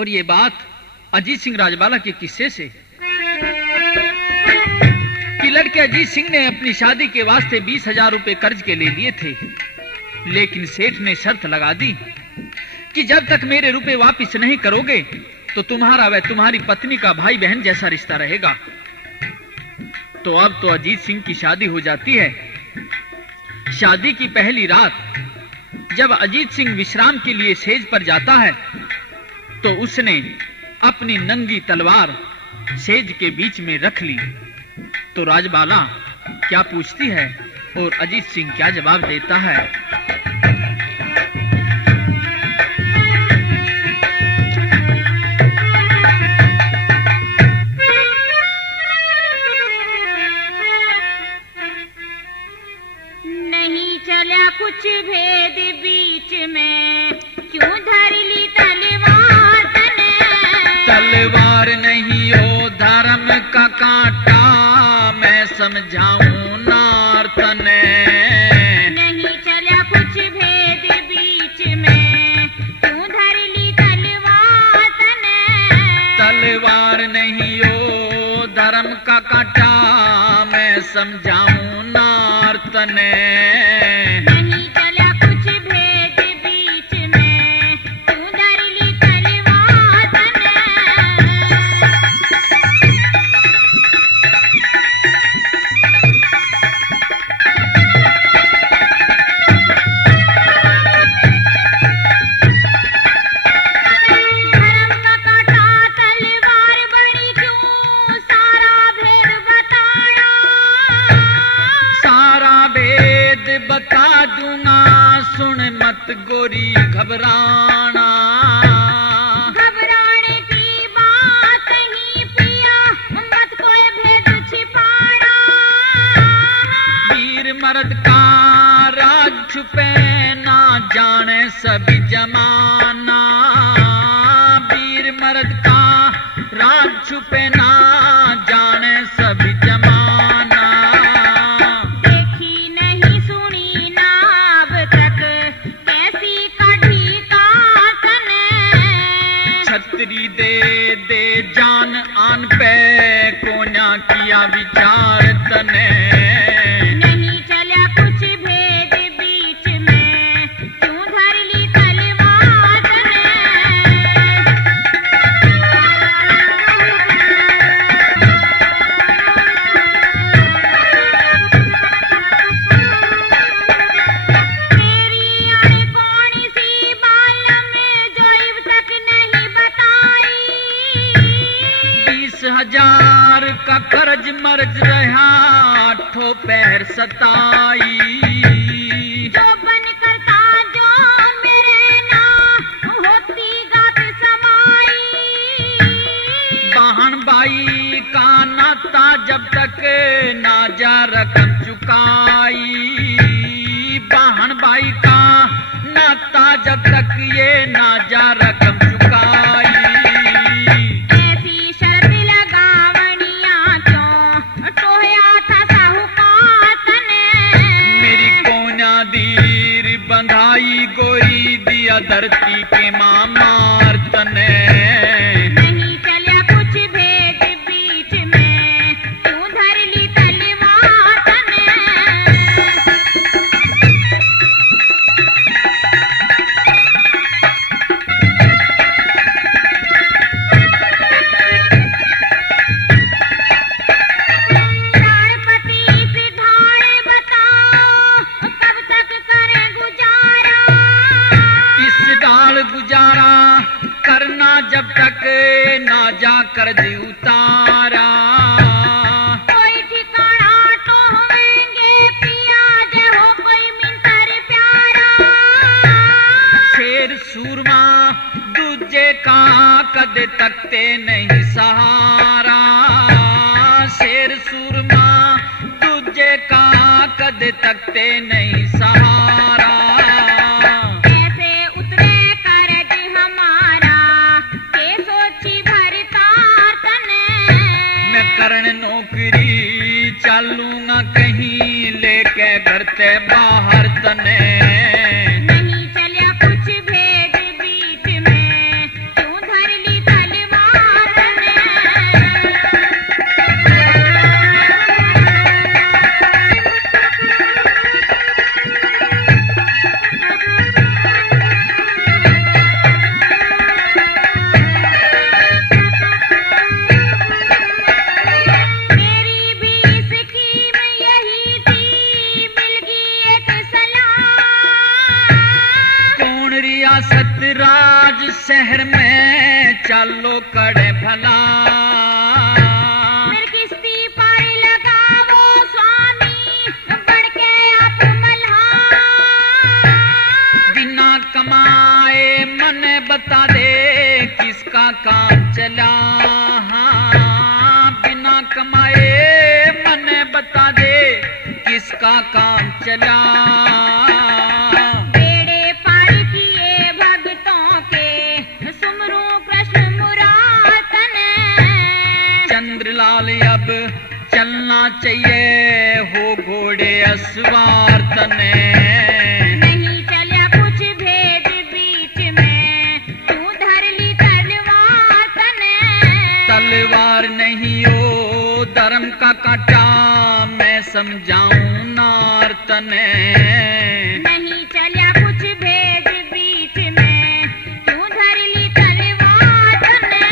और ये बात अजीत सिंह राजबाला के किस्से से कि लड़के अजीत सिंह ने अपनी शादी के वास्ते 20,000 रुपए कर्ज के ले लिए थे, लेकिन सेठ ने शर्त लगा दी कि जब तक मेरे रुपए वापस नहीं करोगे तो तुम्हारा व तुम्हारी पत्नी का भाई बहन जैसा रिश्ता रहेगा। तो अब तो अजीत सिंह की शादी हो जाती है। शादी की पहली रात जब अजीत सिंह विश्राम के लिए सेज पर जाता है तो उसने अपनी नंगी तलवार सेज के बीच में रख ली। तो राजबाला क्या पूछती है और अजीत सिंह क्या जवाब देता है। नहीं चला कुछ भेद बीच में, क्यों धर ली तलवार तने। तलवार नहीं ओ धर्म का कांटा, मैं समझाऊं नार तने। नहीं चला कुछ भेद बीच में, क्यों धर ली तलवार तने। तलवार नहीं ओ धर्म का कांटा, मैं समझाऊं नार तने। नहीं चला कुछ भेद बीच में, क्यों धर ली तलवार तने। धर्म का कांटा तलवार बड़ी क्यों, सारा भेद बताया। सारा भेद बता दूंगा, सुन मत गोरी घबराना। घबराने की बात नहीं पिया, मत कोई भेद छिपाना। वीर मर्द का राज छुपे ना जाने सभी जमाना। वीर मर्द का राज छुपे ना जाने सभी जमाना। देखी नहीं सुनी ना अब तक, कैसी कढ़ी का तने। छतरी दे दे जान आन पे, कोन्या किया विचार तने। नहीं चला कुछ भेद बीच में, क्यों धर ली तलवार तने। तेरी आने कौन सी बाल में, जो अब तक नहीं बताई। 20,000 का कर्ज मर्ज रहा, आठों पैर सताई। जो बन करता जो मेरे ना, होती गात समाई। बहन भाई का नाता जब तक ना जा रकम चुकाई। बहन भाई का नाता जब तक ये ना जा रकम चुकाई। ऐसी शर्त लगावनिया क्यों, टोया था साहूकार तने। मेरी कोन्या दीर बंधाई, गोरी दिया धरती के मां मार तने। नहीं चला कुछ भेद बीच में, क्यों धर ली तलवार तने। प्राणपति सिधारे बताओ, कब तक करें गुजारा। इस डाल गुजारा करना जब तक ना जा कर्ज उतारा। कोई ठिकाना तो होंगे पिया, जे हो कोई मिंतर प्यारा। शेर सूरमा दूजे का कद तकते नहीं सहारा। शेर सूरमा दूजे का कद तकते नहीं सहारा। कैसे उतरे कर्ज हमारा, के सोची भरतार तने। मैं करण नौकरी चलूंगा कहीं, लेके घर ते बाहर तने। नहीं चला कुछ भेद बीच में, क्यों धर ली चालो कड़े भला। फिर किस्ती पर लगावो स्वामी बढ़ के आप मल्हार। बिना कमाए मन बता दे किसका काम चला। बिना कमाए मन बता दे किसका काम चला। बेड़े पार किए भक्तों के सुमरू कृष्ण मुरातन। चंद्रलाल अब चलना चाहिए हो घोड़े अस्वार तने। नहीं चला कुछ भेद बीच में तू धर ली तलवार तने। तलवार नहीं ओ धर्म का कांटा मैं समझाऊं नार तने। नहीं चला कुछ भेद बीच में तू धर ली तलवार तने।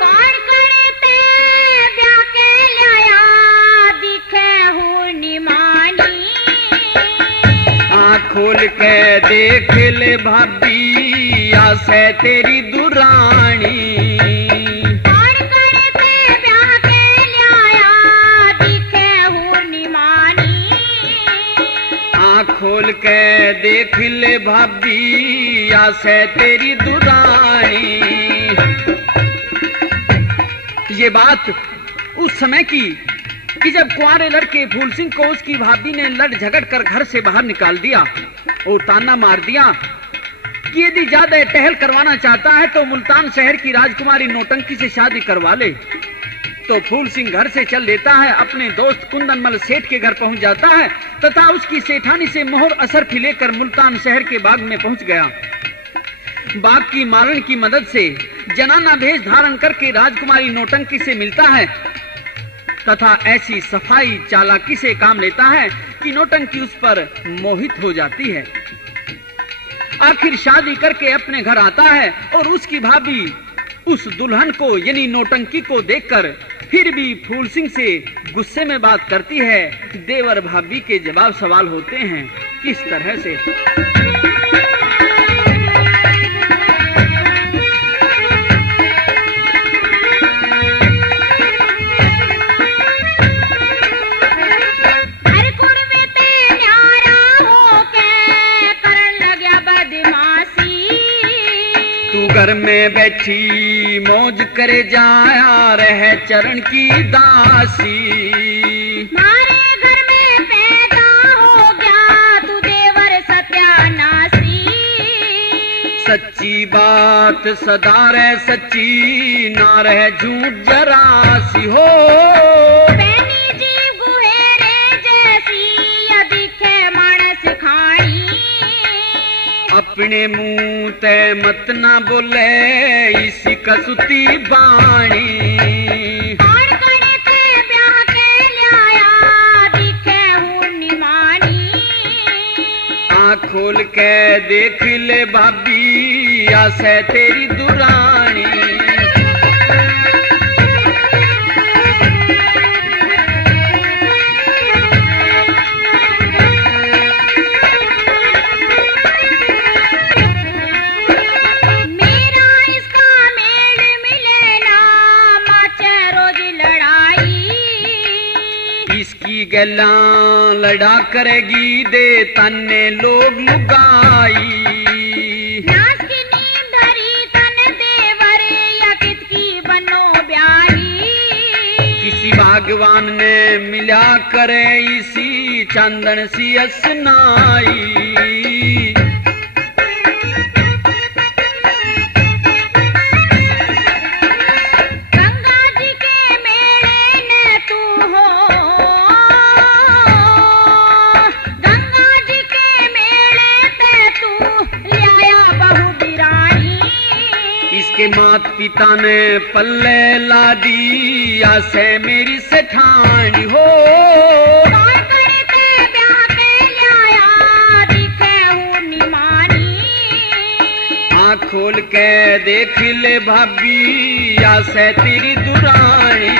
कौन करते ब्याह के लाया दिखे हूँ निमानी। आँख खोल के देख ले भाभी आसे तेरी दुरानी। कौन करते ब्याह के लाया दिखे हूँ निमानी। आँख खोल के देख ले भाभी आसे तेरी दुरानी। ये बात उस समय की कि जब कुंवारे लड़के फूल सिंह को उसकी भाभी ने लड़ झगड़ कर घर से बाहर निकाल दिया और ताना मार दिया कि यदि ज्यादा टहल करवाना चाहता है तो मुल्तान शहर की राजकुमारी नौटंकी से शादी करवा ले। तो फूल सिंह घर से चल देता है, अपने दोस्त कुंदनमल सेठ के घर पहुंच जाता है तथा उसकी सेठानी से मोहर असरफी लेकर मुल्तान शहर के बाग में पहुंच गया। बाग की मालन की मदद से जनाना भेष धारण करके राजकुमारी नौटंकी से मिलता है तथा ऐसी सफाई चालाकी से काम लेता है कि नौटंकी उस पर मोहित हो जाती है। आखिर शादी करके अपने घर आता है और उसकी भाभी उस दुल्हन को यानी नौटंकी को देखकर फिर भी फूल सिंह से गुस्से में बात करती है। देवर भाभी के जवाब सवाल होते हैं किस तरह से। घर में बैठी मौज करे जाया रहे चरण की दासी। मारे घर में पैदा हो गया तू देवर सत्यानाशी। सच्ची बात सदा रहे सच्ची ना रहे झूठ जरा सी हो। पैनी जीव गुहेरे जैसी या दिखे मानस खानी। अपने मुंह ते मत ना बोले इसी कसुती बाणी। कौन करते ब्याह के लाया दिखे हूँ निमानी। आँख खोल के देख ले भाभी आसे तेरी दुरानी। गला लड़ा करेगी दे तन्ने लोग लुगाई। नाच की नींद धरी तन देवर या कितकी बनो ब्याही। किसी भगवान ने मिला करे इसी चंदन सी असनाई। के मात पिता ने पल्ले ला दी आसे मेरी सेठानी हो। कौन करते ब्याह के लाया दिखे हूँ निमानी। आँख खोल के देख ले भाभी आसे तेरी दुरानी।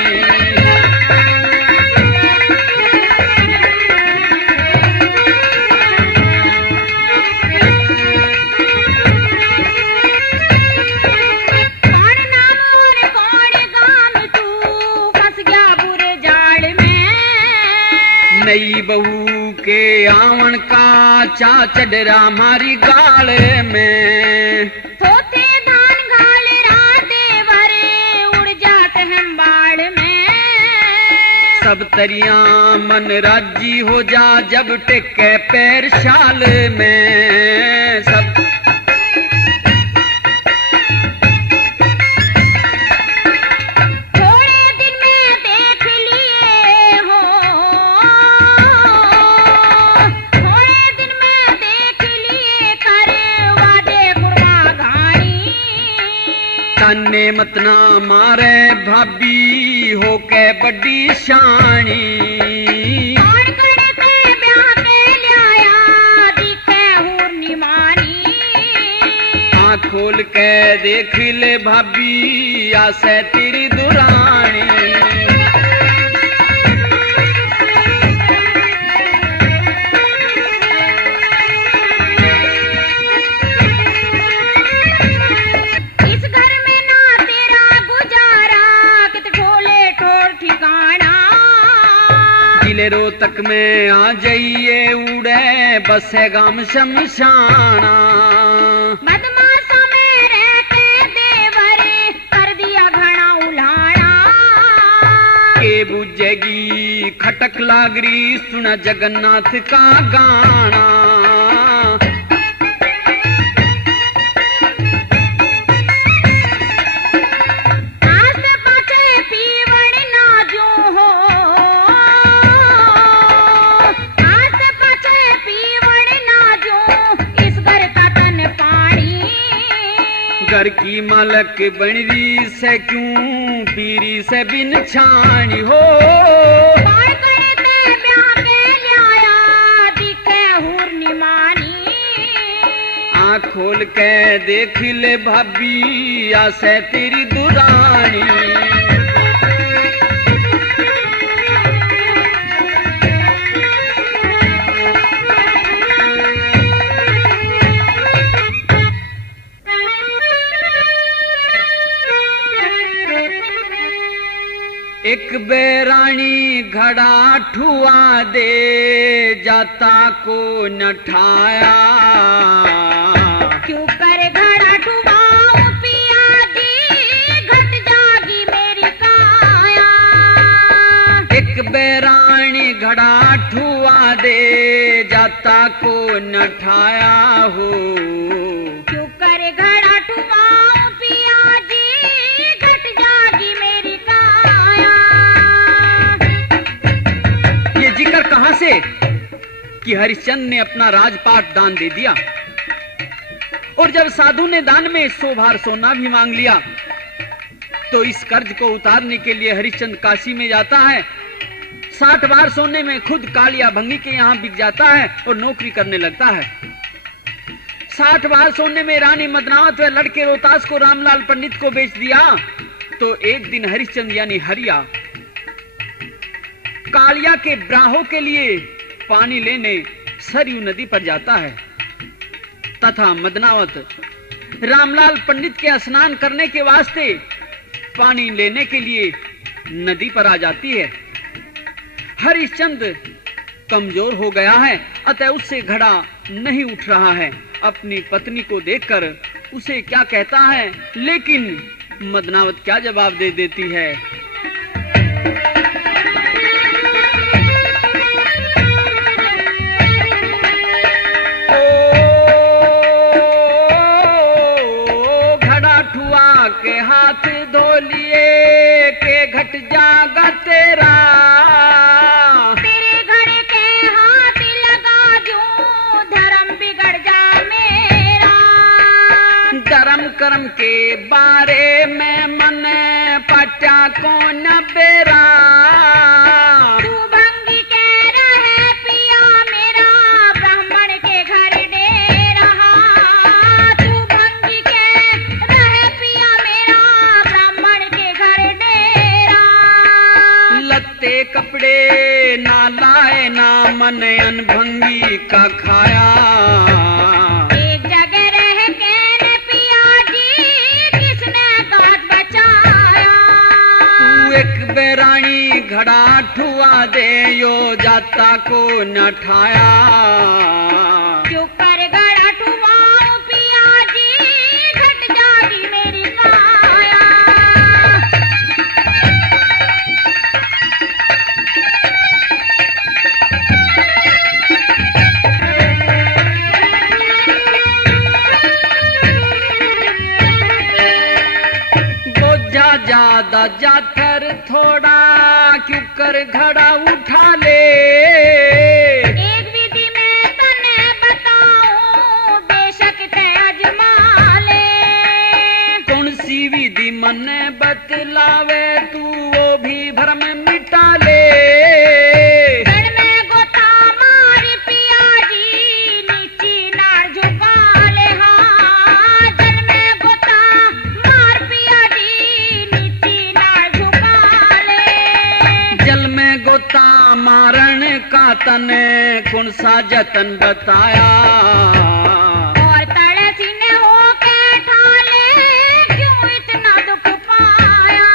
नई बहू के आवन का चा चढ़रा मारी गाल में। थोथे धान घाल राते वरे उड़ जाते हम बाड़ में। सब तरिया मन राजी हो जा जब टेके पैर शाल में। सब ताने मत ना मारे भाभी हो के बड़ी शानी। कौन करते ब्याह के लिया दिखे हूर निमानी। आँख खोल के देख ले भाभी आसे तेरी दुरानी। रोहतक में आ जाइए उड़े बसे गाम शमशाना। बदमाशों में रहते देवरे कर दिया घना उल्हाड़ा। के बुझेगी खटक लागरी सुना जगन्नाथ का गाना। घर की मालक बनरी से क्यों पीरी से बिन छानी हो। आँख खोल के देख ले भाभी आसे तेरी दुरानी। एक बेरानी घड़ा ठुआ दे जाता को न ठाया। क्यों कर घड़ा ठुआऊं पिया जी घट जागी मेरी काया। एक बेरानी घड़ा ठुआ दे जाता को न ठाया हो। क्यों कर घड़ा ठुआऊं पिया जी घट जागी मेरी काया। ये जिक्र कहां से कि हरिश्चंद्र ने अपना राजपाट दान दे दिया और जब साधु ने दान में 100 भार सोना भी मांग लिया तो इस कर्ज को उतारने के लिए हरिश्चंद्र काशी में जाता है। 60 भार सोने में खुद कालिया भंगी के यहाँ बिक जाता है और नौकरी करने लगता है। 60 भार सोने में रानी मदनावत व लड़के रोहतास को रामलाल पंडित को बेच दिया तो एक दिन हरिश्चंद्र यानी हरिया कालिया के ब्राहों के लिए पानी लेने सरयू नदी पर जाता है तथा मदनावत रामलाल पंडित के स्नान करने के वास्ते पानी लेने के लिए नदी पर आ जाती है। हरिश्चंद्र कमजोर हो गया है अतः उससे घड़ा नहीं उठ रहा है। अपनी पत्नी को देखकर उसे क्या कहता है लेकिन मदनावत क्या जवाब दे देती है। के हाथ धो लिए के घट जागा तेरा। तेरे घर के हाथ लगा जो धर्म बिगड़ जा मेरा। धर्म कर्म के बारे में मन पटा को न बेरा। तू भंगी कह रहे पिया मेरा ब्राह्मण के घर दे रहा। तू भंगी कह पड़े ना लाए ना मन अनभंगी का खाया। एक जगह रह के न पिया जी किसने काज बचाया। तू एक बेरानी घड़ा ठुआ दे यो जाता को न ठाया। क्यों कर गड़ा ठुआऊं पिया जी घट जागी मेरी काया। बोझा ज्यादा जाकर थोड़ा क्यों कर घड़ा उठा ले। एक विधि में तने बताऊं बेशक ते अजमा ले। कौन सी विधि मन बतलावे तू वो भी भरम मिटा ले। जड़ में गोता मार पिया जी नीची नार झुका ले। हाँ जड़ में गोता मार पिया जी नीची नार झुका ले। जल में गोता मारण का तने कौन सा जतन बताया। और तड़े सीने होके ठाले क्यों इतना दुख पाया।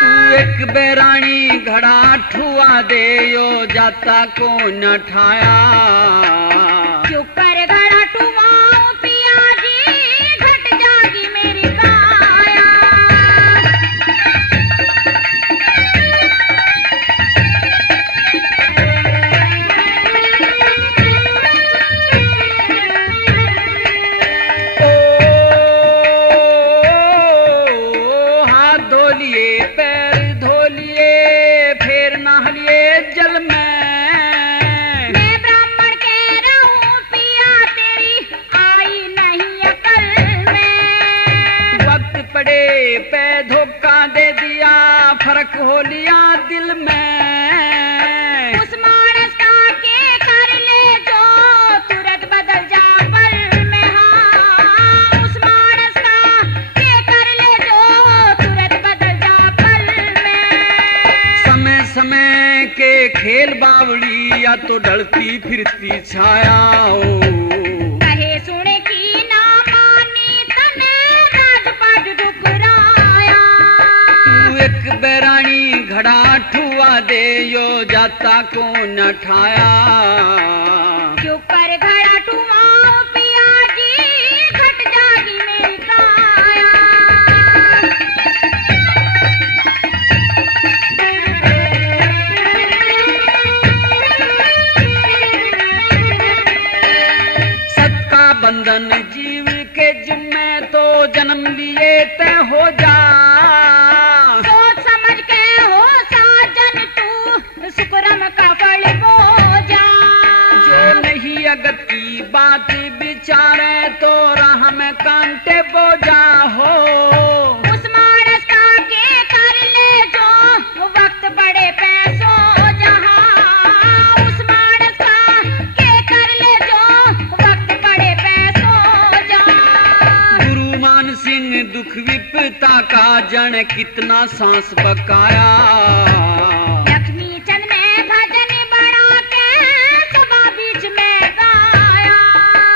तू एक बेरानी घड़ा ठुआ दे यो जाता को न ठाया। क्यों कर घड़ा ठुआऊं पिया जी घट जागी मेरी काया। ओ हाथ धो लिए पैर धो लिए फिर नहलिए जल में। मैं ब्राह्मण कह रहूं पिया तेरी आई नहीं अकल में। वक्त पड़े पे धोखा दे दिया फर्क हो लिया दिल में। उस मानस का के कर ले जो तुरंत बदल जा पल में। हाँ उस मानस का के कर ले जो तुरंत बदल जा पल में। समय समय के खेल बावड़ी या तो ढलती फिरती छाया। कहे सुने की ना मानी तने राजपाट डुकराया। तू एक बेरानी घड़ा ठुआ दे यो जाता को न ठाया। क्यों कर घड़ा ठुआऊं पिया जी घट जागी मेरी काया। सत का बंधन जीव के जिम्मे तो जन्म लिए तय हो जा। सोच समझ के हो साजन तू सुकरम का फल बोझा। जो नहीं अगत की बात विचारे तो राह में कांटे बोझा हो। उस मानस का के कर ले जो वक्त बड़े पैसों जहां। उस मानस का के कर ले जो वक्त बड़े पैसों जहां। गुरु मान सिंह दुख विपता का जन कितना सांस बकाया। लक्ष्मी चंद ने भजन बड़ा के सभा बीच में गाया।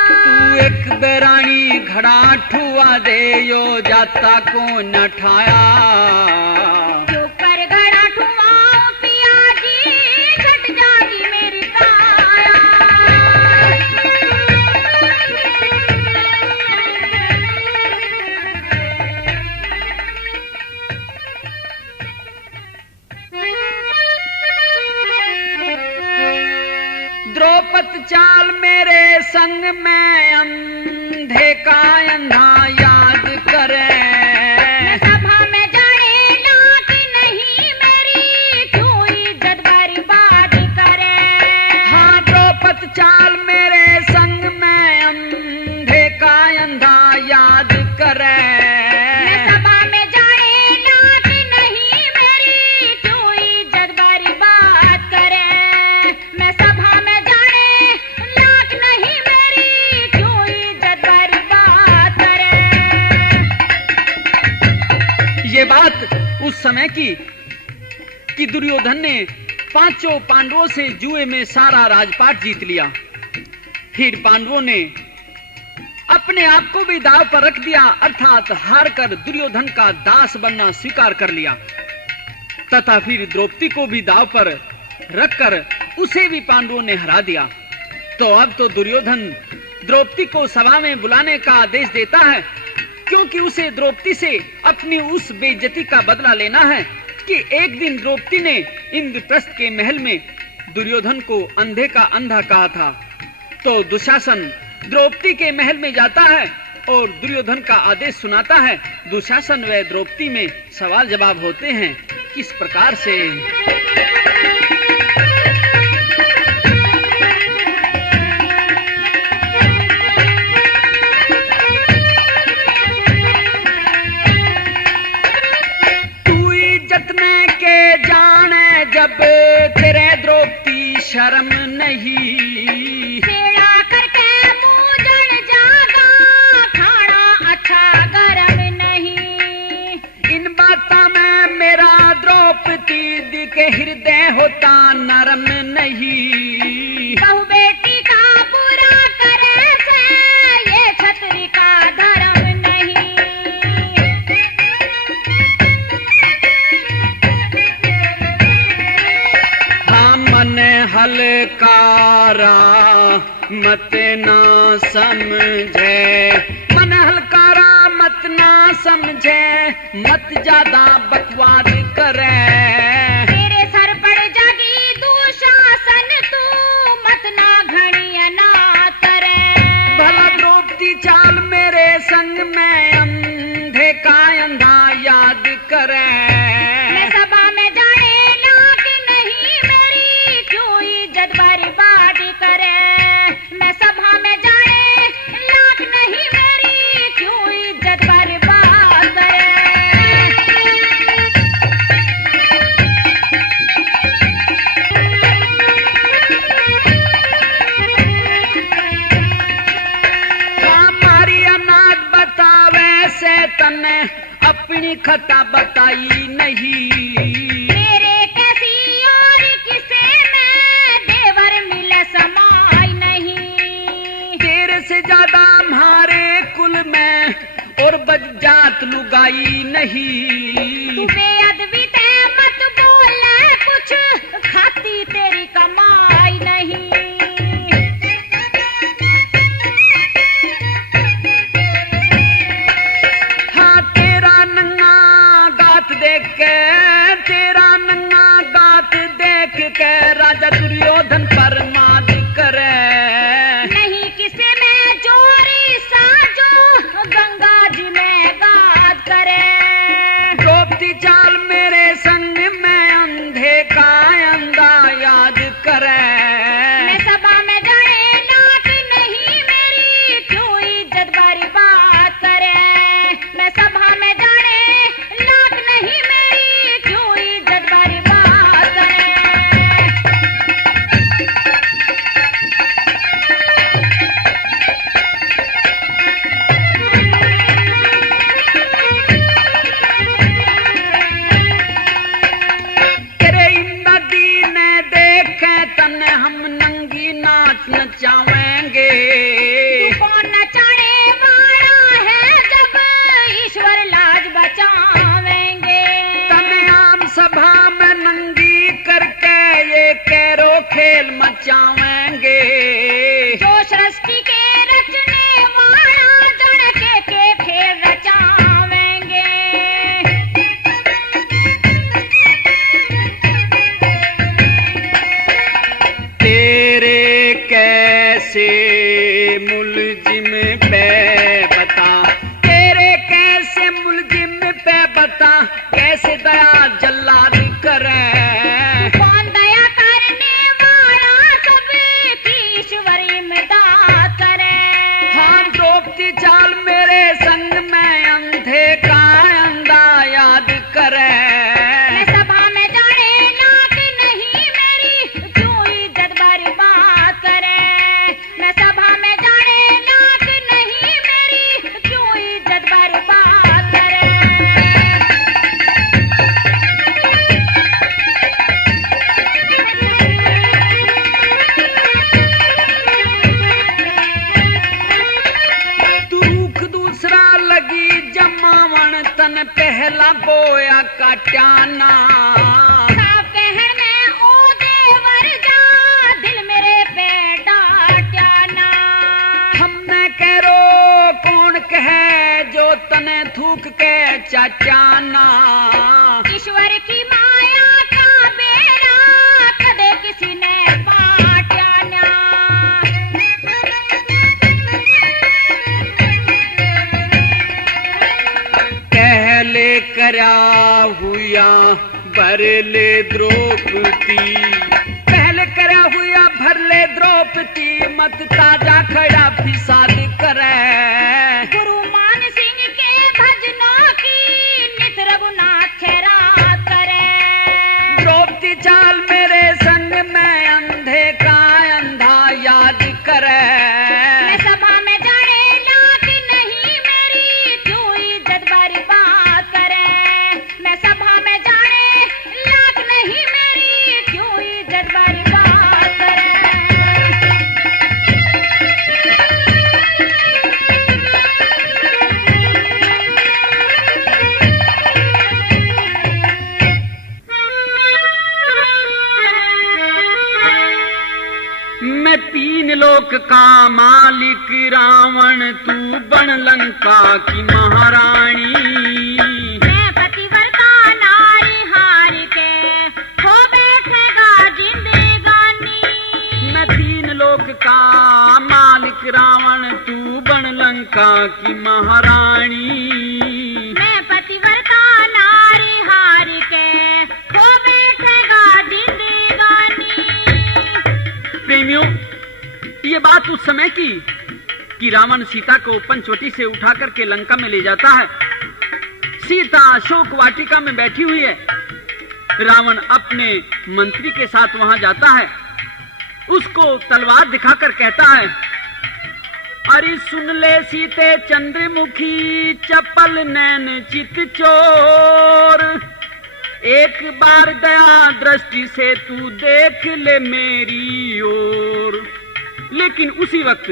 तू एक बेरानी घड़ा ठुआ दे यो जाता को न ठाया। क्यों कर घड़ा ठुआऊं पिया जी घट जागी मेरी काया। द्रौपद चाल मेरे संग में अंधे का अंधा याद करे। मैं सभा में जाने ना कि नहीं मेरी क्यों इज्जत बर्बाद करे। हाँ द्रौपद चाल मेरे संग में अंधे का अंधा याद करे। मैं सभा में जाने ना कि नहीं मेरी क्यों इज्जत बर्बाद करे। मैं सभा में जाने लायक नहीं मेरी क्यों इज्जत बर्बाद करे। ये बात उस समय की कि दुर्योधन ने पांचों पांडवों से जुए में सारा राजपाट जीत लिया। फिर पांडवों ने अपने आप को भी दांव पर रख दिया, अर्थात हार कर दुर्योधन का दास बनना स्वीकार कर लिया तथा फिर द्रौपदी को भी दांव पर रखकर उसे भी पांडवों ने हरा दिया। तो अब तो दुर्योधन द्रौपदी को सभा में बुलाने का आदेश देता है, क्योंकि उसे द्रौपदी से अपनी उस बेइज्जती का बदला लेना है कि एक दिन द्रौपदी ने इंद्रप्रस्थ के महल में दुर्योधन को अंधे का अंधा कहा था। तो दुशासन द्रौपदी के महल में जाता है और दुर्योधन का आदेश सुनाता है। दुशासन व द्रौपदी में सवाल जवाब होते हैं किस प्रकार से। तू इज्जत में के जाने जब तेरे द्रौपदी शर्म नहीं, सेड़ा करके मुंह जागा, खाना अच्छा गरम नहीं। इन बातों में मेरा द्रौपदी के हृदय होता नरम नहीं। बहू बेटी का बुरा करे से ये छतरी का धर्म नहीं। हाँ मन हलकारा मत ना समझे, मन हलकारा मत ना समझे, मत ज्यादा बकवाद करे। तेरे सर पड़ जागी दुशासन, तू मत ना घड़िया ना करे। भला द्रौपदी चाल मेरे संग में अंधे का अंधा याद करे। मैं सभा में जाने लायक नहीं, मेरी क्यों इज्जत बर्बाद करे। मैं सभा में जाने लायक नहीं, मेरी क्यों इज्जत बर्बाद करे। हमारी अनाथ बतावे से तने अपनी खता बताई नहीं। मेरे कैसी और किसे में देवर मिले समाई नहीं। तेरे से ज्यादा हमारे कुल में और बज्जात लुगाई नहीं। तू बेअदबी ते मत बोले कुछ, खाती तेरी कमाई नहीं। हाँ तेरा नंगा गात देख के, तेरा नंगा गात देख के राजा दुर्योधन पर माद करे। नहीं किसी में जोरी साजो, गंगा जी में गाद करे। द्रौपदी चाल मेरे संग में अंधे का अंधा याद करे। मैं सभा में जाने लायक नहीं, मेरी क्यों इज्जत बर्बाद करे। मैं सभा में जाने लायक नहीं, मेरी रावण तन पहला बोया काट्याना। साफ कहर में ओ देवर जा, दिल मेरे पे डांट्या ना। हमने करो कौन कहे जो तने थूक के चाचाना। ईश्वर की माया का बेड़ा कदे किसी ने पाट्या ना। पहले करया हुआ भरले द्रौपदी, पहले करया हुआ भरले द्रौपदी, मत ताजा खड़ा फिसाद करे। गुरु मान सिंह के भजनों की नित रघुनाथ रात करे। द्रौपदी चाल मेरे संग में अंधे का अंधा याद करे। मैं सभा में जाने लायक नहीं मेरी, क्यों इज्जत बर्बाद करे। मैं सभा में जाने लायक नहीं मेरी, क्यों इज्जत बर्बाद करे। मैं तीन लोक का मालिक रावण, तू बन लंका की महारानी। मैं पतिव्रता नारी हार के हो बैठेगा जिंदगानी। मैं तीन लोक का मालिक रावण, तू बन लंका की महारानी। मैं पतिव्रता नारी हार के हो बैठेगा जिंदगानी। प्रेमियों, ये बात उस समय की कि रावण सीता को पंचवटी से उठा करके लंका में ले जाता है। सीता अशोक वाटिका में बैठी हुई है। रावण अपने मंत्री के साथ वहां जाता है, उसको तलवार दिखाकर कहता है, अरे सुन ले सीते चंद्रमुखी, चपल नैन चित चोर, एक बार दया दृष्टि से तू देख ले मेरी ओर। लेकिन उसी वक्त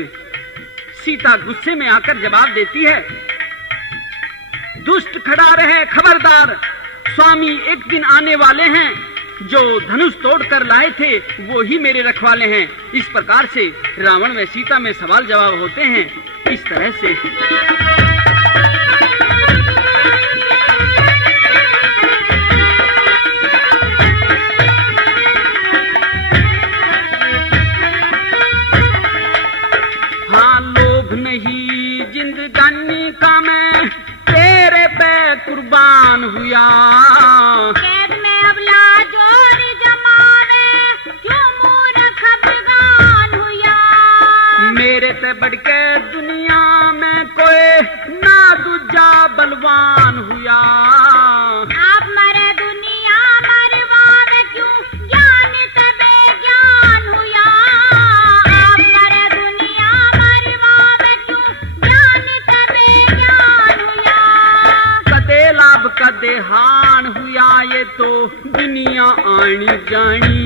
सीता गुस्से में आकर जवाब देती है, दुष्ट खड़ा रहे खबरदार, स्वामी एक दिन आने वाले हैं, जो धनुष तोड़ कर लाए थे वो ही मेरे रखवाले हैं। इस प्रकार से रावण व सीता में सवाल जवाब होते हैं। इस तरह से हाँ, लोभ नहीं जिंदगानी का मैं तेरे पे कुर्बान हुआ। कैद में अबला जोर जमावे, क्यों मूर्ख अफगान हुआ। मेरे ते बढ़ के दुनिया में कोई ना दूजा बलवान हुआ। आप मरे दुनिया मरवावे, क्यों ज्ञान तबे ज्ञान हुआ। आप मरे दुनिया मरवावे, क्यों ज्ञान तबे ज्ञान हुआ। कदे लाभ कदे हान हुआ, ये तो दुनिया आनी जानी।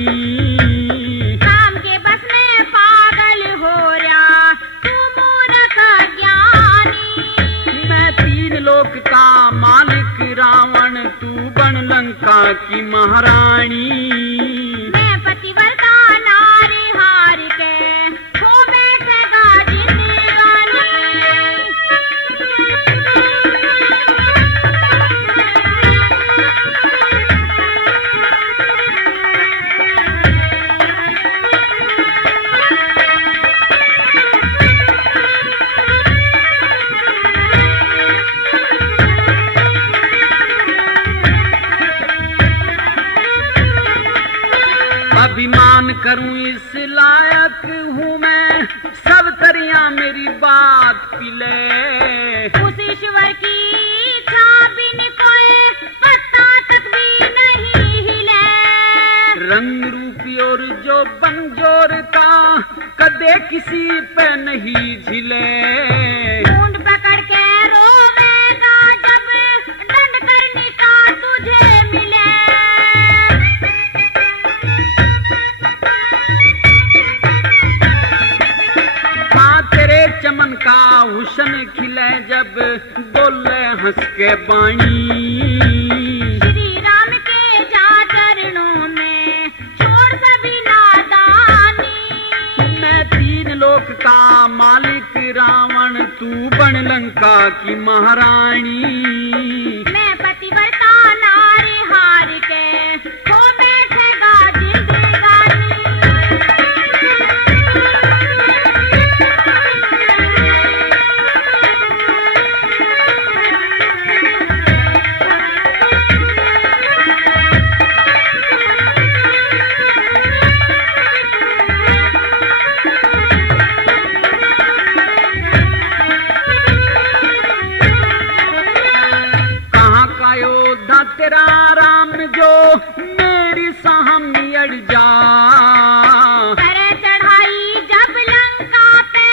काम के बस में पागल हो रहा, तू मूर्ख ज्ञानी। मैं तीन लोक का मालिक रावण, तू बन लंका की महारानी। मैं पतिव्रता नारी हार के हो बैठेगा जिंदगानी। अभिमान करूं इस लायक हूँ मैं, सब तरिया मेरी बात पिले। उस ईश्वर की इच्छा बिन कोई पत्ता तक भी नहीं हिले। रंग रूपी और जो बंजोर का कदे किसी पे नहीं झिले। ढूंढ पकड़ के रोवेगा जब दंड करने का तुझे मिले। हाँ, तेरे चमन का बस के बाणी। श्री राम के जा चरणों में छोड़ सभी नादानी। मैं तीन लोक का मालिक रावण, तू बन लंका की महारानी। मैं पतिव्रता नारी हार के हो बैठेगा तेरा राम जो मेरी साहमी अड़ जा। करे चढ़ाई जब लंका पे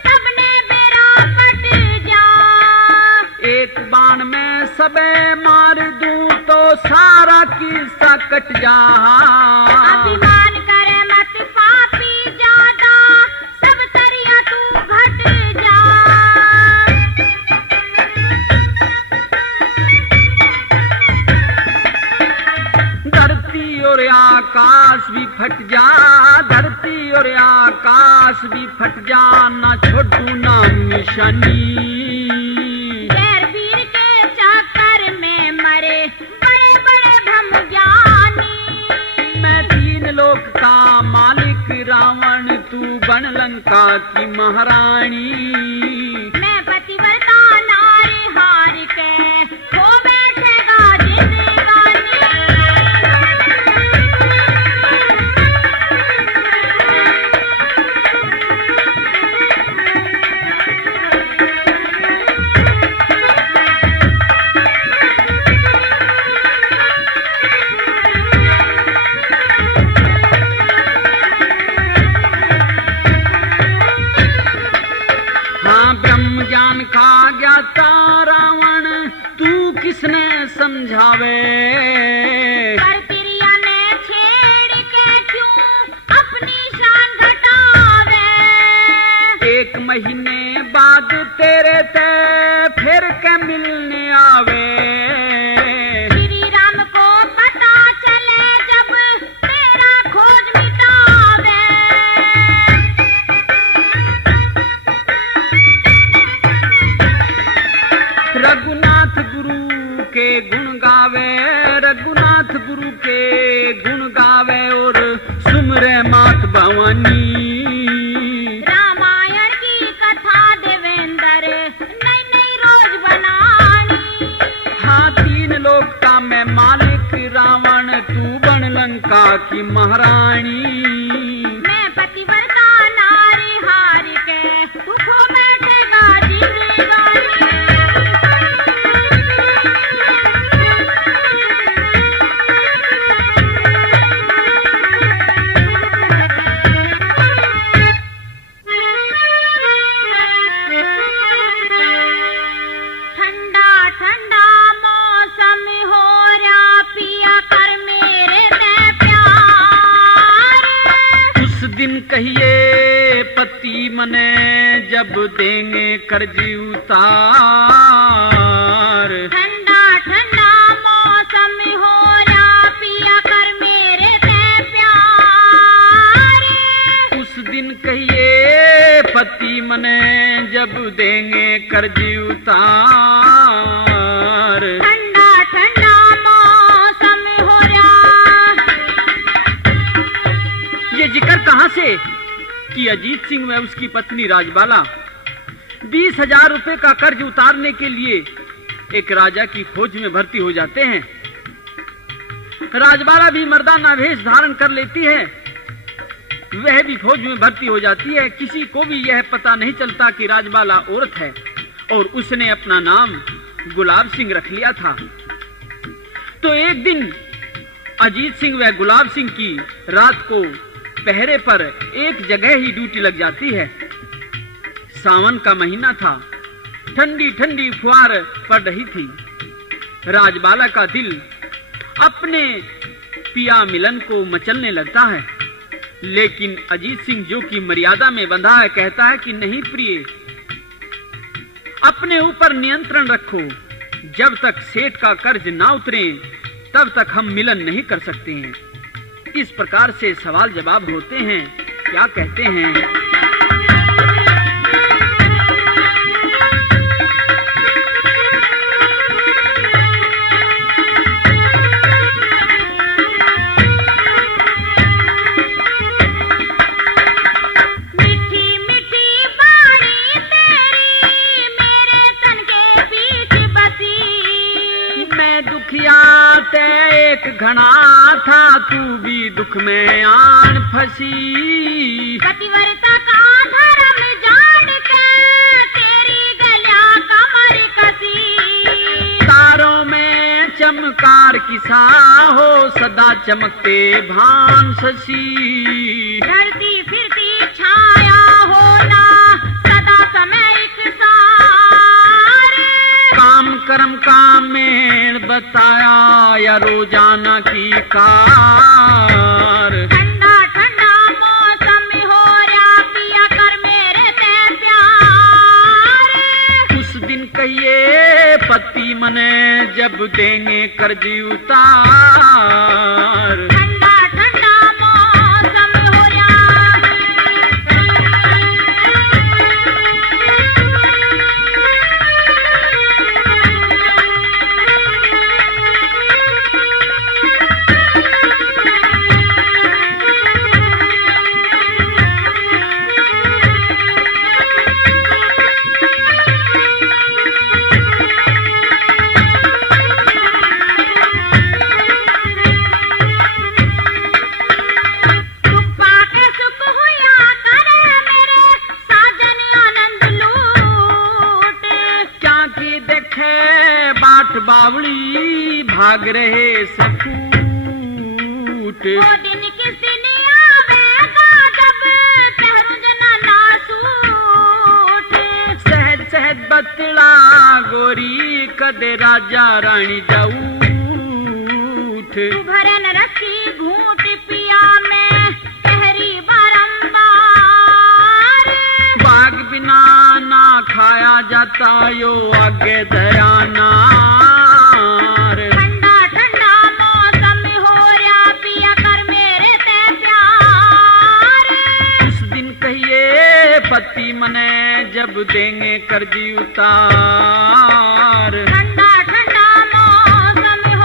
सबने बेड़ा पट जा। एक बाण में सबे मार दूं तो सारा किस्सा कट जा। अभिमान करे मत पापी ज्यादा, सब तरिया तू घट जा। और आकाश भी फट जा, धरती और आकाश भी फट जा, ना छोड़ू नाम निशानी। शेर वीर के चक्कर में मरे बड़े बड़े भ्रम ज्ञानी। मैं तीन लोक का मालिक रावण, तू बन लंका की महारानी। मैं पतिव्रता नारी हार के हो बैठेगा जिंदगानी। ज्ञान खा गया था रावण, तू किसने समझावे। पर प्रिया ने छेड़ के क्यों अपनी शान घटावे। एक महीने बाद तेरे ते फिर के मिलने आवे। श्री राम को पता चले जब तेरा खोज मिटावे। रघुनाथ गुरु के गुण गावे, रघुनाथ गुरु के गुण गावे और सुमरे मात भवानी। रामायण की कथा देवेंद्र नई नई रोज बनानी। हाँ तीन लोक का मैं मालिक रावण, तू बन लंका की महारानी। मैं पतिव्रता नारी हार के तू खो बैठेगा जिंदगानी। कहिए पति मने जब देंगे कर्ज उतार। ठंडा ठंडा मौसम हो रहा, पिया कर मेरे से प्यार। उस दिन कहिए पति मने जब देंगे कर्ज उतार। ठंडा ठंडा मौसम हो रहा। ये जिक्र कहाँ से कि अजीत सिंह व उसकी पत्नी राजबाला 20,000 रुपए का कर्ज उतारने के लिए एक राजा की फौज में भर्ती हो जाते हैं। राजबाला भी मर्दाना वेश धारण कर लेती है, वह भी फौज में भर्ती हो जाती है। किसी को भी यह पता नहीं चलता कि राजबाला औरत है और उसने अपना नाम गुलाब सिंह रख लिया था। तो एक दिन अजीत सिंह व गुलाब सिंह की रात को पहरे पर एक जगह ही ड्यूटी लग जाती है। सावन का महीना था, ठंडी ठंडी फुहार पड़ रही थी। राजबाला का दिल अपने पिया मिलन को मचलने लगता है, लेकिन अजीत सिंह जो कि मर्यादा में बंधा है कहता है कि नहीं प्रिय, अपने ऊपर नियंत्रण रखो, जब तक सेठ का कर्ज ना उतरे तब तक हम मिलन नहीं कर सकते हैं। इस प्रकार से सवाल जवाब होते हैं। क्या कहते हैं? घना था तू भी दुख में आन फंसी, पतिव्रता का धर्म जान के तेरी गलियां कमर कसी। तारों में चमकार किसा हो सदा चमकते भान शशि। धरती फिरती छाया होना सदा समय एक सार। काम कर्म का मेल बताया या रोजाना की कार। ठंडा ठंडा मौसम हो रहा पिया कर मेरे ते प्यार। उस दिन कहिए पति मने जब देंगे कर्ज उतार। ठंडा ठंडा मौसम हो रहा। बावली भाग रहे सपूत। वो दिन किस दिन आवेगा जब पहरू जनाना सूट। सहज सहज बतला गोरी कदे राजा रानी जाऊट। तू भरे न रखी घूंट पिया में पहरी बारंबार। बाग बिना ना खाया जाता यो आगे दयाना। पति मने जब देंगे कर्ज उतार। ठंडा ठंडा मौसम हो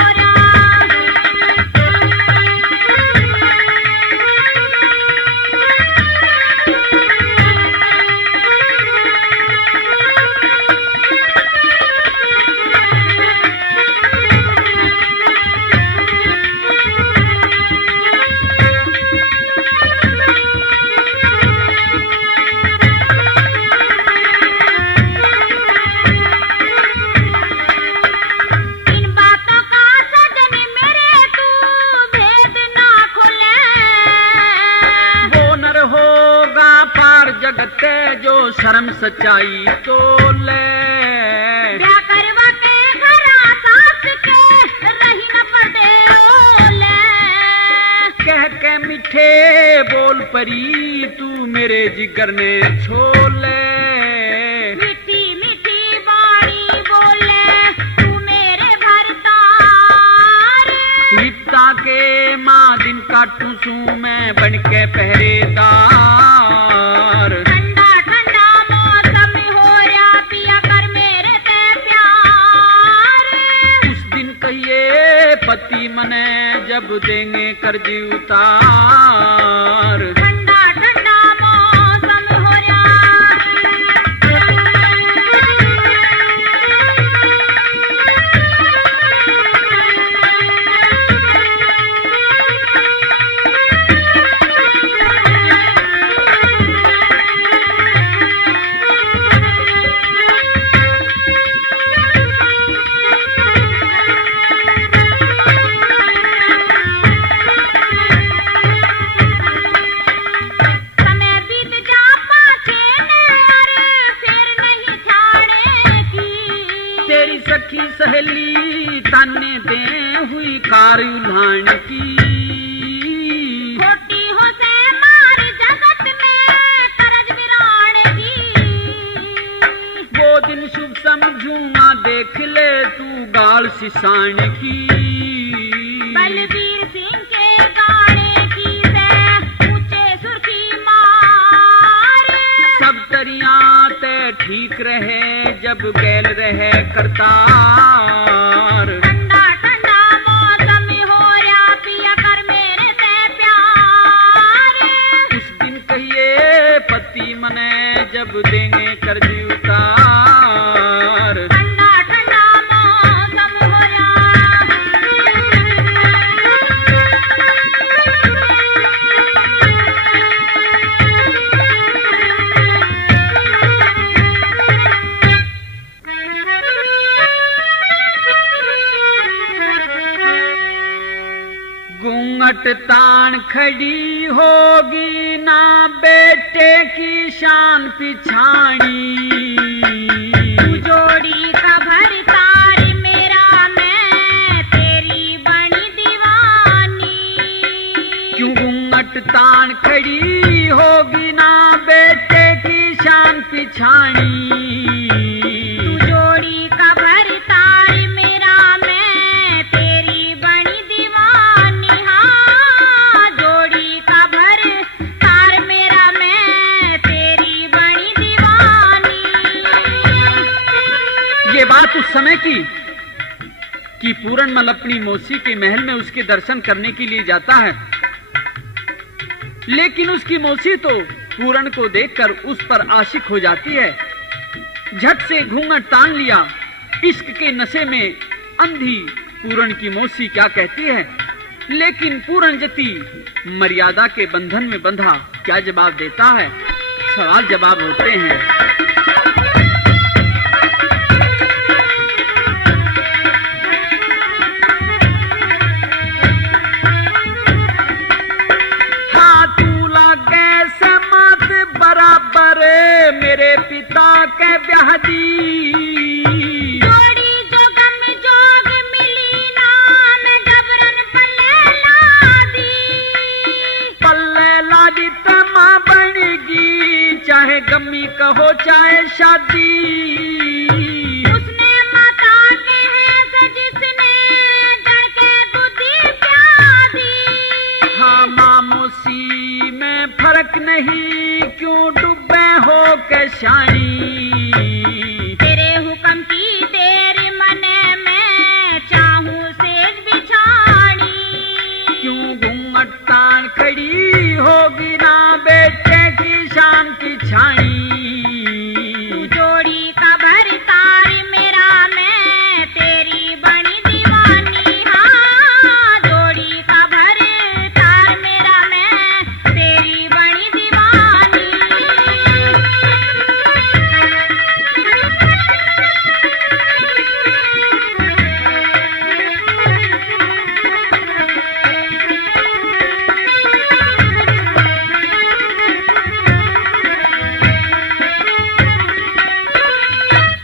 जो शर्म सच्चाई तो ले। ब्याह करवा के घरा सास के रही न पड़े ओले। कह के मीठे बोल परी तू मेरे जिगर ने छोले। मीठी मीठी बाणी बोले तू मेरे भरतार। हिप्ता के माँ दिन काटू सू मैं बन के पहरेदार। पति मने जब देंगे कर्ज उतार। ठंडा ठंडा मौसम हो सहेली ताने दे हुई कार उल्हान की। खोटी हो से मार जगत में करज विराण की। वो दिन शुभ समझूंगा देख ले तू लाल सिसान की, बलबीर सिंह के गाने की से ऊंचे सुर्खी मार। सब तरियां ते ठीक रहे जब गैल रहे करतार। ठंडा ठंडा मौसम हो रहा पिया कर मेरे से प्यार। उस दिन कहिए पति मने जब देंगे कर्ज उतार। ठंडा ठंडा मौसम हो घूंघट तान खड़ी होगी ना बेटे की शान पिछाड़ी। जोड़ी का भर तार मेरा मैं तेरी बनी दीवानी। क्यों घूंघट तान खड़ी होगी ना बेटे की शान पिछाड़ी। जोड़ी का भर तार मेरा मैं तेरी बनी दीवानी। हाँ जोड़ी का भर तार मेरा मैं तेरी बनी दीवानी। ये बात उस समय की कि पूरनमल अपनी मौसी के महल में उसके दर्शन करने के लिए जाता है, लेकिन उसकी मौसी तो पूरन को देखकर उस पर आशिक हो जाती है। झट से घूंघट तान लिया। इश्क के नशे में अंधी पूरन की मौसी क्या कहती है, लेकिन पूरन जति मर्यादा के बंधन में बंधा क्या जवाब देता है। सवाल जवाब होते हैं। मेरे पिता के ब्याह दी। जोड़ी जो गम जोग मिली नाम जबरन पल्ले लादी। पल्ले लादी त मां बनेगी चाहे गमी कहो चाहे शादी। उसने माता के है जिसने जड़ के दूधी प्यादी। हाँ मां मौसी में फर्क नहीं क्यों डूबे हो के शानी। तेरे हुक्म की तेरे मने में चाहूं सेज बिछानी। क्यों घूंघट तान खड़ी होगी ना बेटे की शान की छाई। जोड़ी का भर तार मेरा मैं तेरी बनी दीवानी। हाँ जोड़ी का भर तार मेरा मैं तेरी बनी दीवानी।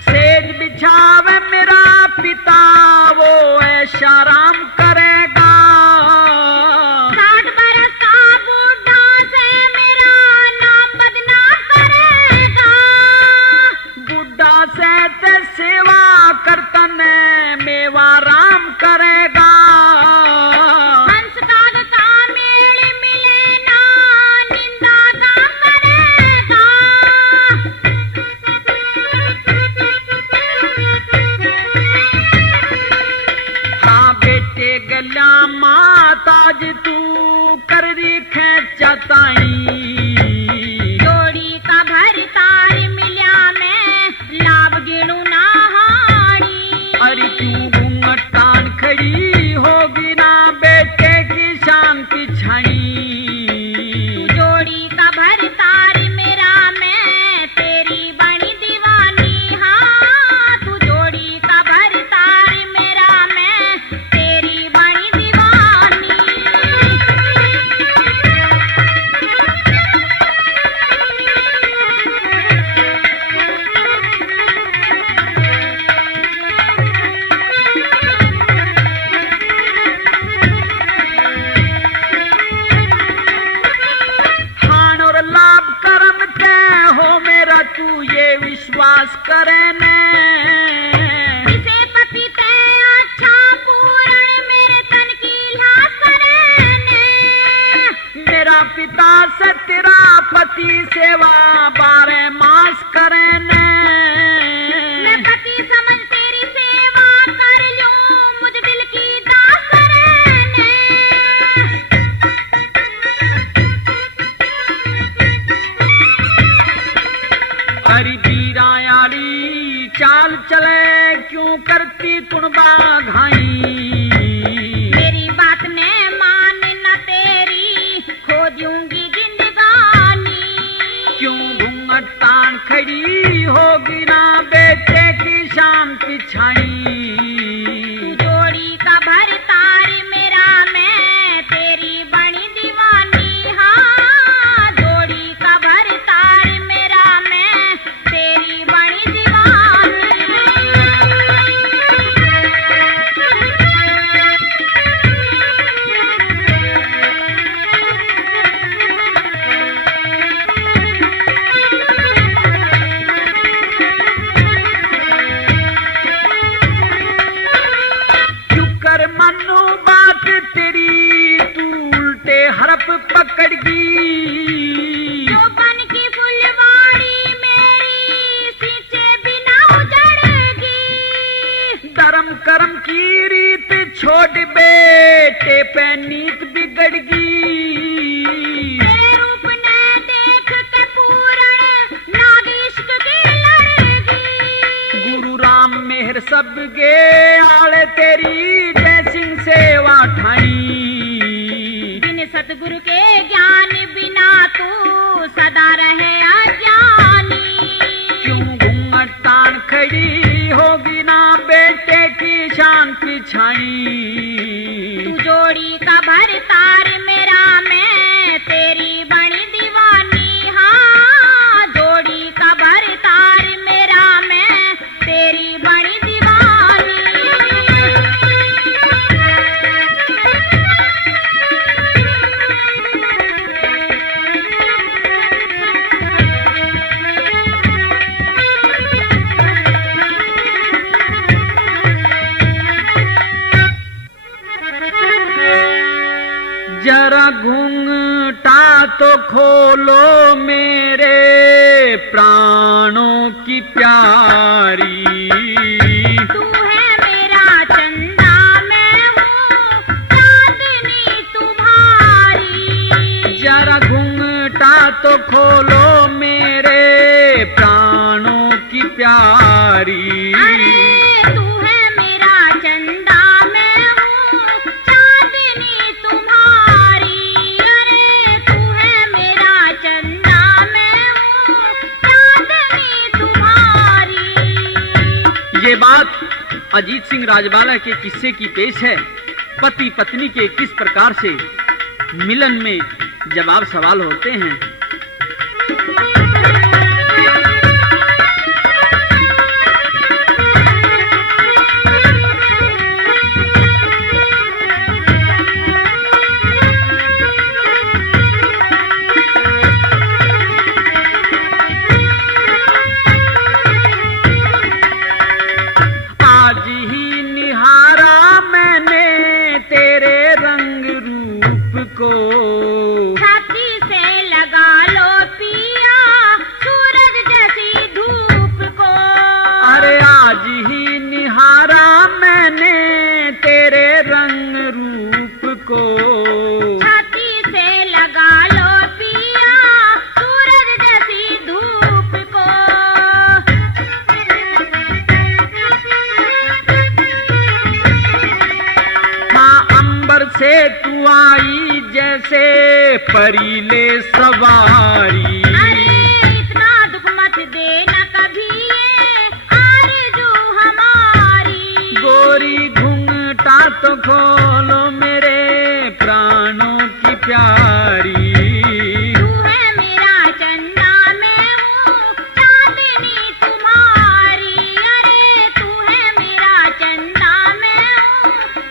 सेज बिछावे मेरा पिता वो ऐशा राम करेगा। 60 बरस का बूढ़ा से मेरा नाम बदनाम करेगा। बुढ़ा से ते सेवा करतन मेवा राम करेगा। हंस काग का मेल मिले ना निंदा का करेगा। हाँ बेटे गल्या माताज तू कर री खेचाताई। जोड़ी का भर तार मिल्या मैं लाभ गिणू ना हानी। अरे क्यों घूंघट तान खड़ी होगी ना बेटे की शान की छाई। जोड़ी का भर तार मेरा मैं तेरी बनी दीवानी। हाँ तू जोड़ी का भर तार मेरा मैं तेरी बनी दीवानी। की सेवा 12 मास करें ने। मैं पति समझ तेरी सेवा कर लूं, मुझ दिल की दास रहने। अरे बीरायाली चाल चले क्यों करती तुणबा घाई। मेरी बात ने मान न तेरी खो दूंगी जिंदगानी। क्यों घूंघट तान खड़ी होगी ना बेटे की शाम की छाई। तू जोड़ी का भरतार मेरा, मैं तेरी बड़ी दीवानी। हाँ, जोड़ी का भरतार मेरा, मैं तेरी बड़ी दीवानी। क्यों कर मनो बात तेरी तू उल्टे हरप पकड़गी। जो बन की फुलवाड़ी मेरी सींचे बिना उजड़ेगी। धर्म कर्म की रीत छोड़ बेटे पे नीत बिगड़गी। तेरे रूप ने देख के पूरण नाग इश्क की लड़ेगी। गुरु राम मेहर सब गे आले तेरी जय सिंह सेवा ठाई। बिन सतगुरु के ज्ञान बिना तू सदा रहे अज्ञानी। क्यों घूंघट तान खड़ी होगी ना बेटे की शान की छाई। तू जोड़ी का भरतार मेरा, मैं तेरी बड़ी दीवानी। हाँ, जोड़ी का भरतार मेरा, मैं तेरी बड़ी दीवानी। जरा घूंघटा तो खोलो मेरे प्राणों की प्यारी। तू है मेरा चंदा, मैं हूँ चांदनी तुम्हारी। जरा घूंघटा तो खोलो मेरे प्राणों की प्यारी। अरे तू है मेरा चंदा, मैं हूँ चांदनी तुम्हारी। अरे तू है मेरा चंदा, मैं हूँ चांदनी तुम्हारी। ये बात अजीत सिंह राजवाला के किस्से की पेश है। पति पत्नी के किस प्रकार से मिलन में जवाब सवाल होते हैं। आज ही निहारा मैंने तेरे रंग रूप को। छाती से लगा लो पिया सूरज जैसी धूप को। अरे आज ही निहारा मैंने तेरे रंग रूप को। छाती से लगा लो पिया सूरज जैसी धूप को। हाँ अंबर से तू आई जैसे परीले सवारी। अरे इतना दुख मत देना कभी ये आरज़ू हमारी। गोरी घूंघटा तो खोलो मेरे प्राणों की प्यारी। तू है मेरा चंदा, मैं हूँ चांदनी तुम्हारी। अरे तू है मेरा चंदा, मैं हूँ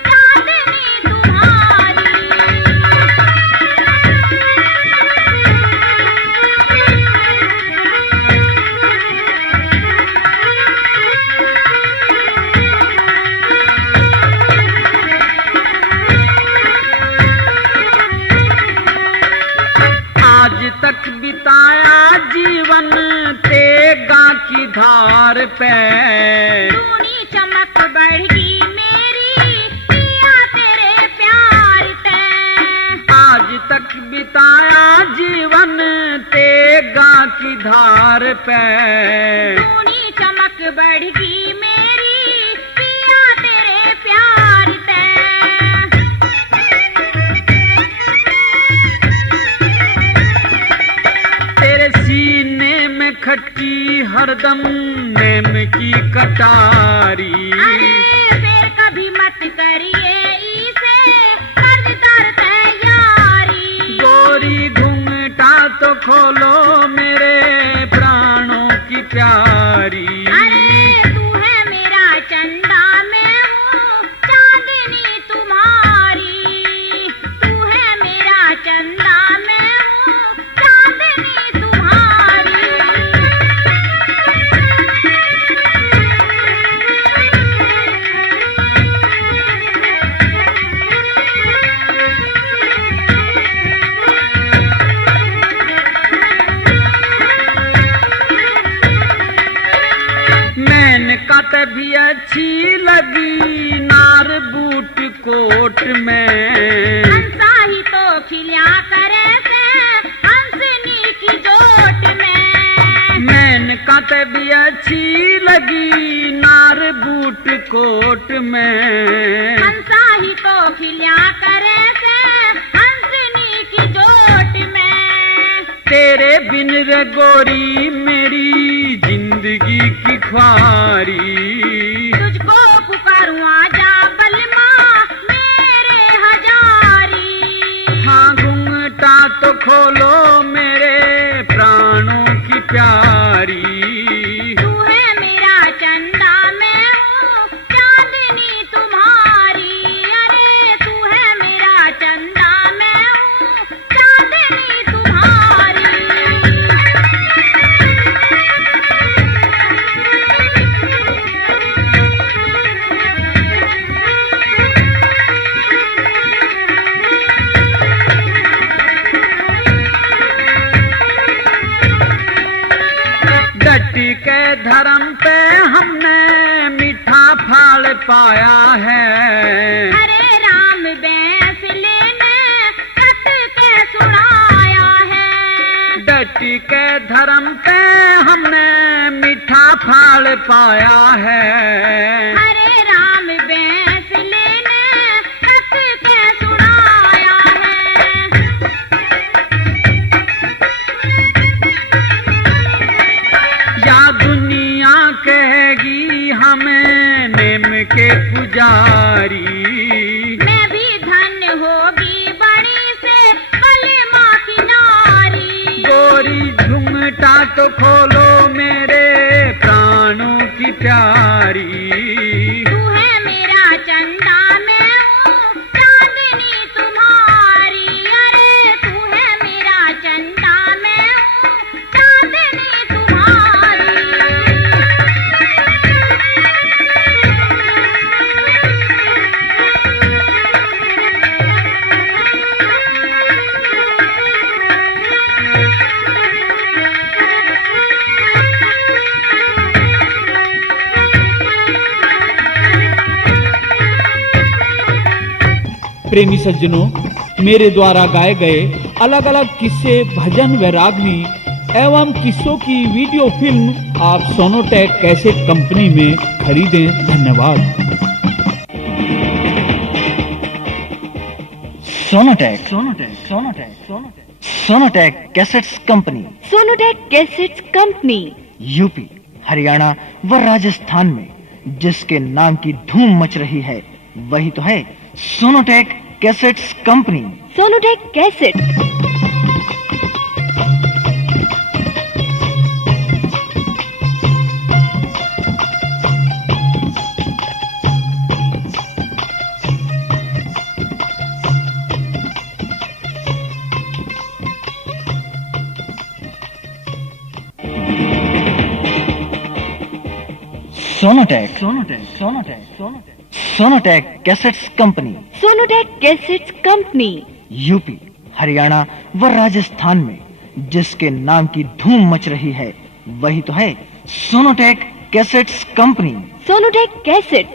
चांदनी तुम्हारी। पे। दूनी चमक बढ़गी मेरी पिया तेरे प्यार ते। तेरे सीने में खटकी हरदम नेम की कटारी। अरे फिर कभी मत करिए इसे कर तैयारी। गोरी घूंघटा तो खोलो मेरे प्राणों की प्यारी। अरे तू है मेरा चंदा मैं हूँ चांदनी तुम्हारी। तू है मेरा चंदा मैं हूँ चांदनी तुम्हारी। मेनका भी अच्छी लगी नार बूट कोट में। हंसा ही तो खिलिया करे से हंसनी की जोट में। मेनका भी अच्छी लगी नार बूट कोट में। हंसा ही तो खिलिया करे से हंसनी की जोट में। तेरे बिन रे गोरी मेरी जिंदगी की ख्वारी। तुझको पुकारूं आजा बलमा मेरे हजारी। हाँ घूंघटा तो खोलो मेरे प्राणों की प्यारी। तू है मेरा चंदा मैं हूँ चांदनी तुम्हारी। अरे तू है मेरा चंदा मैं हूँ चांदनी तुम्हारी। डटी के धर्म पे हमने मीठा फल पाया है। हरे राम बैसले ने कट के सुनाया है। डटी के धर्म पे हमने मीठा फल पाया है। हरे राम बैसले ने कट के सुनाया है। या दुनिया कहेगी हमें नेम के पुजारी। मैं भी धन होगी बड़ी से कलिमा की नारी। गोरी झुमटा तो खोलो मेरे प्राणों की प्यारी। तू है मेरा चंदा मैं हूँ चांदनी तुम्हारी। अरे तू है मेरा चंदा मैं हूँ चांदनी तुम्हारी। प्रेमी सज्जनों, मेरे द्वारा गाए गए अलग अलग किस्से, भजन व रागनी एवं किस्सों की वीडियो फिल्म आप सोनोटेक कैसेट कंपनी में खरीदें। धन्यवाद। Sonotech cassettes company. Sonotech cassettes company UP, Haryana व राजस्थान में जिसके नाम की धूम मच रही है वही तो है Sonotech cassettes company. Sonotek cassette. Sonotech cassettes company. Sonotech cassettes company UP, Haryana व राजस्थान में जिसके नाम की धूम मच रही है वही तो है Sonotech cassettes company. Sonotek cassette.